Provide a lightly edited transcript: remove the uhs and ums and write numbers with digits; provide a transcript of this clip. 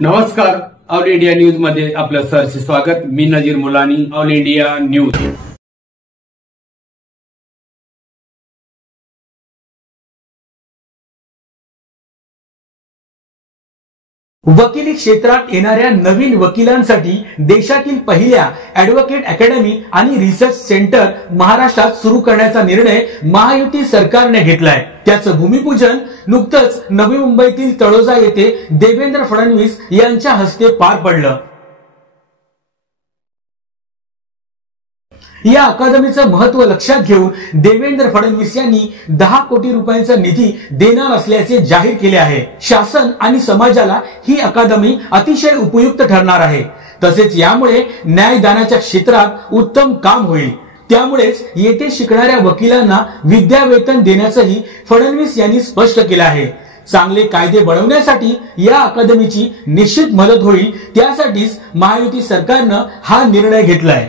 नमस्कार, all India news मध्ये आपलं सहर्ष स्वागत। मी नजीर मुलानी, ऑल इंडिया न्यूज। वकिली क्षेत्रात येणाऱ्या नवीन वकिलांसाठी देशातील पहिल्या ॲडव्होकेट अकॅडमी आणि रिसर्च सेंटर महाराष्ट्रात सुरू करण्याचा निर्णय महायुती सरकारने घेतलाय। त्याचं भूमिपूजन नुकतंच नवी मुंबईतील तळोजा येथे देवेंद्र फडणवीस यांच्या हस्ते पार पडलं। या अकादमीचं महत्त्व लक्षात घेऊन देवेंद्र फडणवीस यांनी 10 कोटी रुपयांचा निधी देणार असल्याचे जाहीर केले आहे। शासन आणि समाजाला ही अकादमी अतिशय उपयुक्त ठरणार आहे। तसेच यामुळे न्यायदानाच्या क्षेत्रात उत्तम काम होईल। त्यामुळेच येथे शिकणाऱ्या वकिलांना विद्यावेतन देण्याचंही फडणवीस यांनी स्पष्ट केलं आहे। चांगले कायदे बनवण्यासाठी या अकादमीची निश्चित मदत होईल। त्यासाठीच महायुती सरकारनं हा निर्णय घेतलाय।